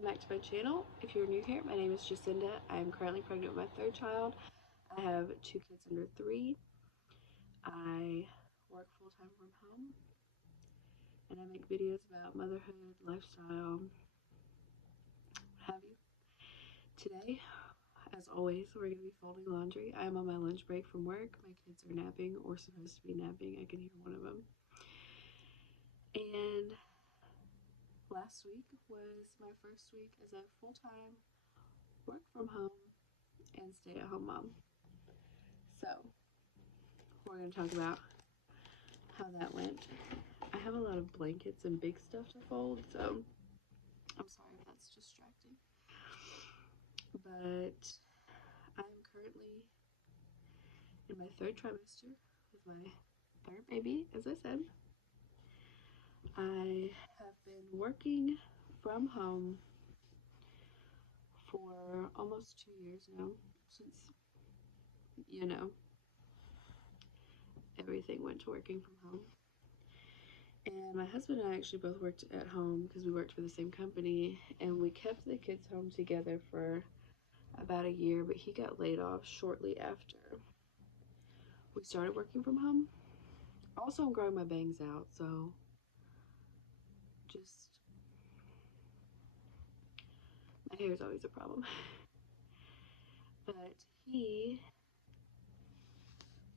welcome back to my channel. If you're new here, my name is Jacinda. I am currently pregnant with my third child. I have 2 kids under 3. I work full-time from home, and I make videos about motherhood, lifestyle, what have you. Today, as always, we're going to be folding laundry. I am on my lunch break from work. My kids are napping, or supposed to be napping. I can hear one of them. And last week was my first week as a full-time work from home and stay-at-home mom. So we're going to talk about how that went. I have a lot of blankets and big stuff to fold, so I'm sorry if that's distracting. But I'm currently in my 3rd trimester with my 3rd baby, as I said. I have been working from home for almost 2 years now, since, everything went to working from home. And my husband and I actually both worked at home because we worked for the same company, and we kept the kids home together for about a year, but he got laid off shortly after we started working from home. Also, I'm growing my bangs out, so just, my hair is always a problem. But he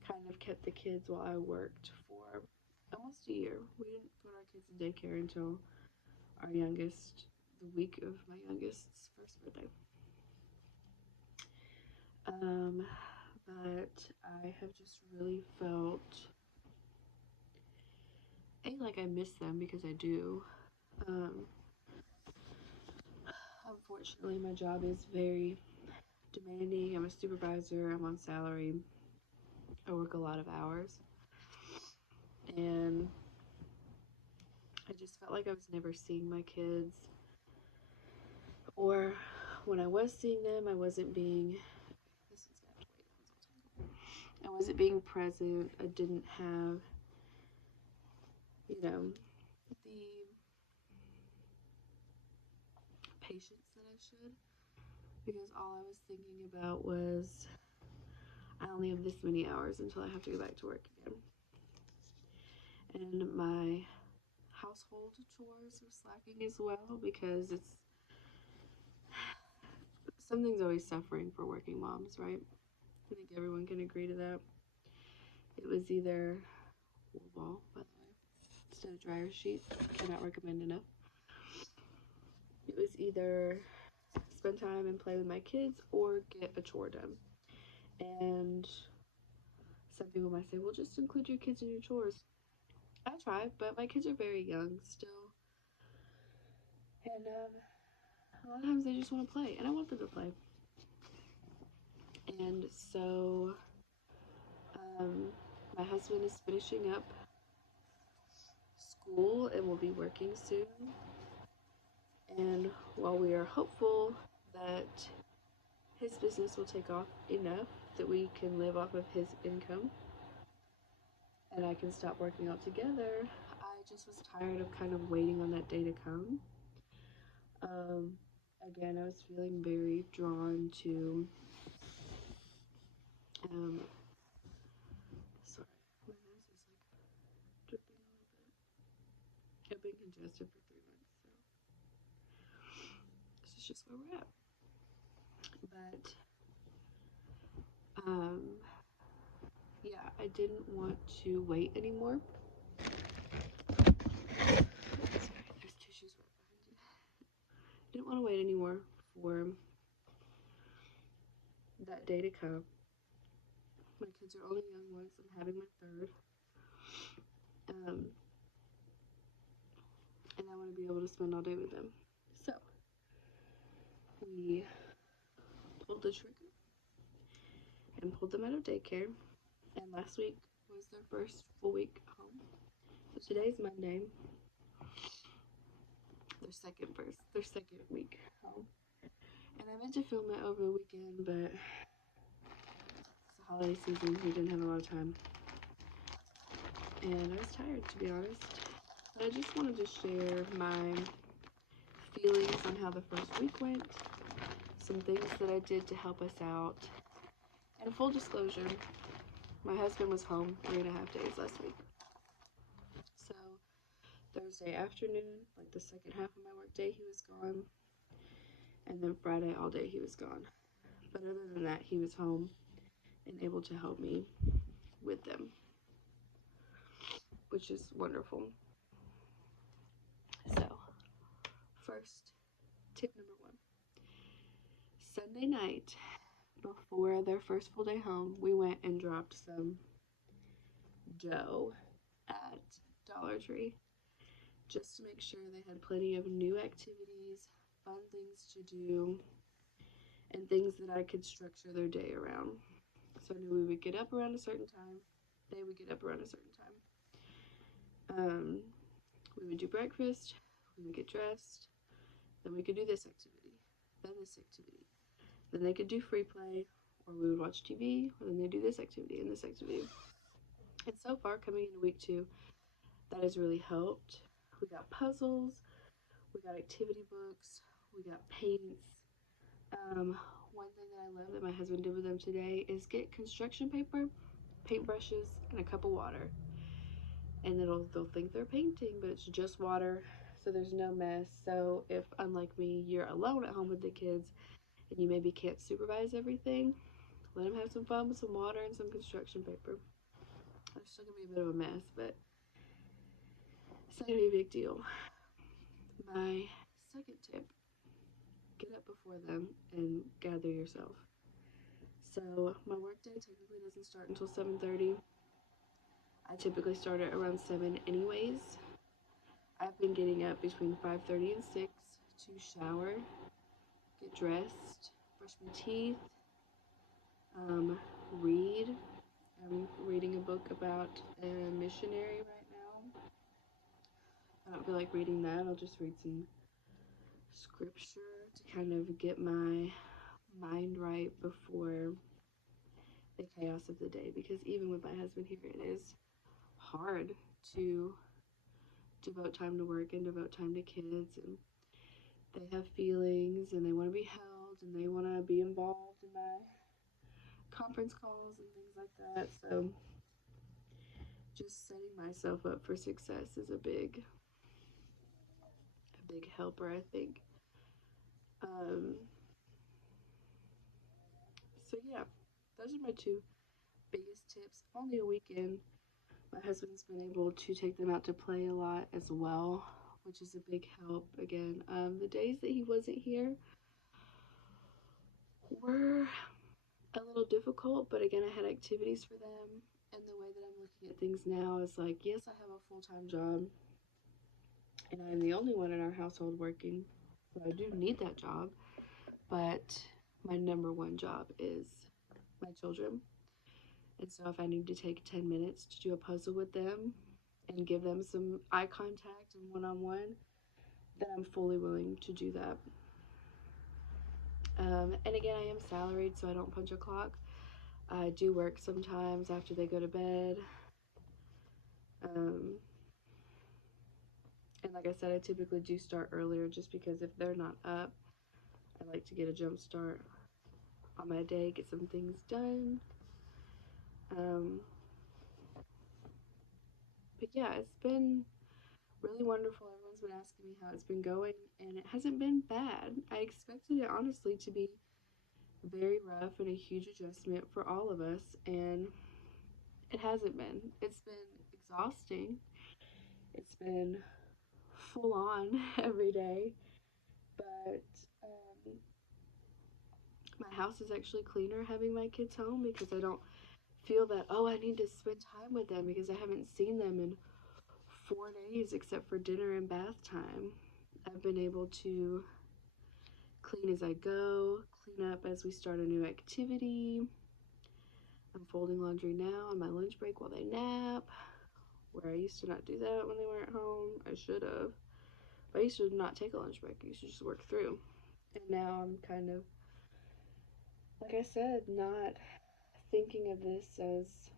kind of kept the kids while I worked for almost a year. We didn't put our kids in daycare until the week of my youngest's first birthday. But I have just really felt, like I miss them, because I do. Unfortunately, my job is very demanding. I'm a supervisor, I'm on salary, I work a lot of hours, and I just felt like I was never seeing my kids, or when I was seeing them, I wasn't being present. I didn't have, the patience that I should, because all I was thinking about was, I only have this many hours until I have to go back to work again. And my household chores are slacking as well, because something's always suffering for working moms, right? I think everyone can agree to that. It was either wool ball, by the way, instead of dryer sheet. Cannot recommend enough. It was either spend time and play with my kids or get a chore done. And some people might say, well, just include your kids in your chores. I try, but my kids are very young still. And a lot of times they just want to play, and I want them to play. And so my husband is finishing up school and will be working soon. And while we are hopeful that his business will take off enough that we can live off of his income and I can stop working altogether, I just was tired of kind of waiting on that day to come. Again, I was feeling very drawn to, sorry, my nose is like dripping a little bit. I've been congested for 3 months, so this is just where we're at. But, yeah, I didn't want to wait anymore. Sorry, there's tissues right behind you. I didn't want to wait anymore for that day to come. My kids are only young ones. I'm having my 3rd. And I want to be able to spend all day with them. So, we pulled the trigger and pulled them out of daycare. And last week was their first full week home. So today's Monday. Their second week home. And I meant to film it over the weekend, but it's the holiday season. We didn't have a lot of time. And I was tired, to be honest. But I just wanted to share my feelings on how the first week went, some things that I did to help us out, and full disclosure, my husband was home 3.5 days last week. So Thursday afternoon, like the second half of my work day, he was gone, and then Friday all day he was gone. But other than that, he was home and able to help me with them, which is wonderful. So, first, tip number 1. Sunday night, before their first full day home, we went and dropped some dough at Dollar Tree just to make sure they had plenty of new activities, fun things to do, and things that I could structure their day around. So I knew we would get up around a certain time, they would get up around a certain time. We would do breakfast, we would get dressed, then we could do this activity, then this activity. Then they could do free play, or we would watch TV, or then they'd do this activity and this activity. And so far, coming into week 2, that has really helped. We got puzzles, we got activity books, we got paints. One thing that I love that my husband did with them today is get construction paper, paintbrushes, and a cup of water. And they'll think they're painting, but it's just water, so there's no mess. So if, unlike me, you're alone at home with the kids and you maybe can't supervise everything, let them have some fun with some water and some construction paper. There's still gonna be a bit of a mess, but it's not gonna be a big deal. My second tip, get up before them and gather yourself. So my work day technically doesn't start until 7:30. I typically start at around 7 anyways. I've been getting up between 5:30 and 6 to shower, get dressed, brush my teeth, read. I'm reading a book about a missionary right now. I don't feel like reading that. I'll just read some scripture to kind of get my mind right before the chaos of the day, because even with my husband here, it is hard to devote time to work and devote time to kids, and they have feelings and they want to be held and they want to be involved in my conference calls and things like that. So just setting myself up for success is a big helper, I think. So yeah, those are my 2 biggest tips. Only a weekend. My husband's been able to take them out to play a lot as well, which is a big help. Again, the days that he wasn't here were a little difficult, but again, I had activities for them. And the way that I'm looking at things now is like, yes, I have a full-time job, and I'm the only one in our household working, so I do need that job, but my number 1 job is my children. And so if I need to take 10 minutes to do a puzzle with them and give them some eye contact and one-on-one, then I'm fully willing to do that. And again, I am salaried, so I don't punch a clock. I do work sometimes after they go to bed. And like I said, I typically do start earlier just because if they're not up, I like to get a jump start on my day, get some things done. But yeah, it's been really wonderful. Everyone's been asking me how it's been going, and it hasn't been bad. I expected it honestly to be very rough and a huge adjustment for all of us, and it hasn't been. It's been exhausting. It's been full on every day, but my house is actually cleaner having my kids home because I don't feel that, oh, I need to spend time with them because I haven't seen them in 4 days except for dinner and bath time. I've been able to clean as I go, clean up as we start a new activity. I'm folding laundry now on my lunch break while they nap, where I used to not do that when they weren't home. I should have. But I used to not take a lunch break. I used to just work through. And now I'm kind of, like I said, not thinking of this as,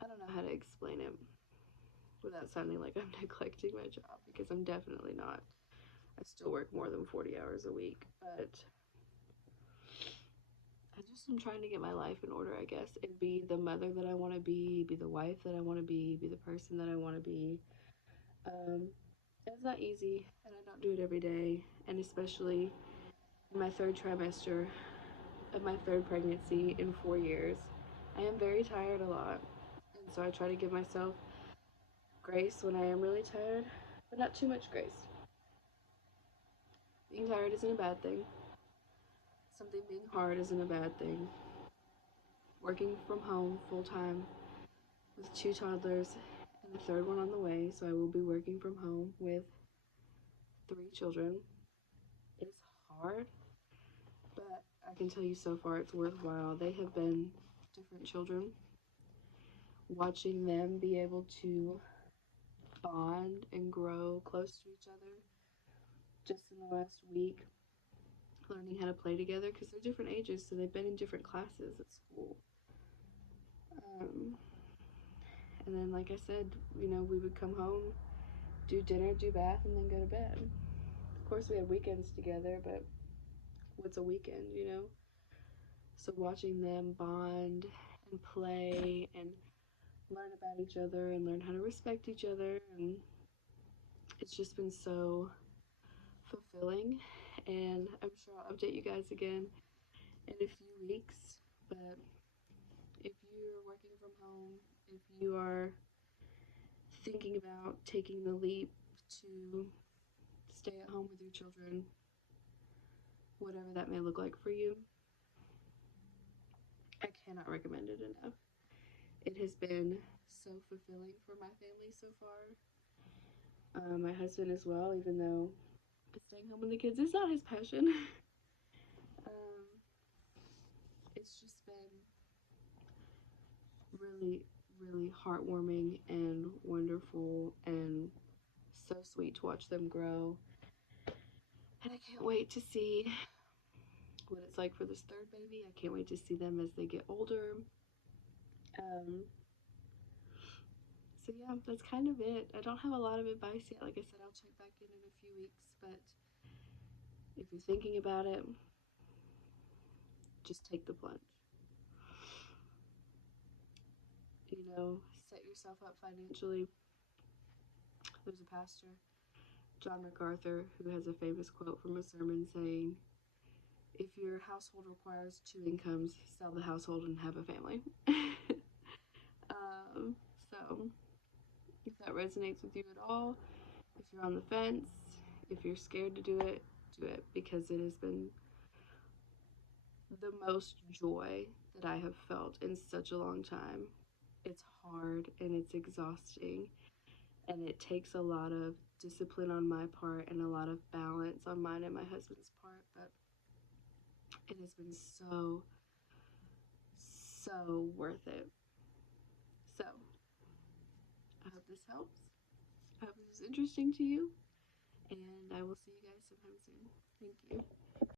I don't know how to explain it. without sounding like I'm neglecting my job, because I'm definitely not. I still work more than 40 hours a week, but I just am trying to get my life in order, I guess, and be the mother that I want to be the wife that I want to be the person that I want to be. It's not easy, and I don't do it every day, and especially in my third trimester of my third pregnancy in 4 years. I am very tired a lot, and so I try to give myself grace when I am really tired, but not too much grace. Being tired isn't a bad thing. Something being hard isn't a bad thing. Working from home full time with 2 toddlers and the third one on the way, so I will be working from home with 3 children. It's hard, but I can tell you so far it's worthwhile. They have been different children. Watching them be able to bond and grow close to each other just in the last week, learning how to play together because they're different ages, so they've been in different classes at school. And then, like I said, we would come home, do dinner, do bath, and then go to bed. Of course, we had weekends together, but what's a weekend? So watching them bond and play and learn about each other and learn how to respect each other, and it's just been so fulfilling. And I'm sure I'll update you guys again in a few weeks. But if you're working from home, if you are thinking about taking the leap to stay at home with your children, whatever that may look like for you, I cannot recommend it enough. It has been so fulfilling for my family so far. My husband as well, even though staying home with the kids is not his passion. It's just been really, really heartwarming and wonderful and so sweet to watch them grow. And I can't wait to see what it's like for this third baby. I can't wait to see them as they get older. So yeah, that's kind of it. I don't have a lot of advice yet. Like I said, I'll check back in a few weeks. But if you're thinking about it, just take the plunge. Set yourself up financially. There's a pastor, John MacArthur, who has a famous quote from a sermon saying, "If your household requires 2 incomes, sell the household and have a family." So, if that resonates with you at all, if you're on the fence, if you're scared to do it, because it has been the most joy that I have felt in such a long time. It's hard and it's exhausting, and it takes a lot of discipline on my part and a lot of balance on mine and my husband's part, but it has been so, so worth it. So, I hope this helps. I hope this is interesting to you, and I will see you guys sometime soon. Thank you.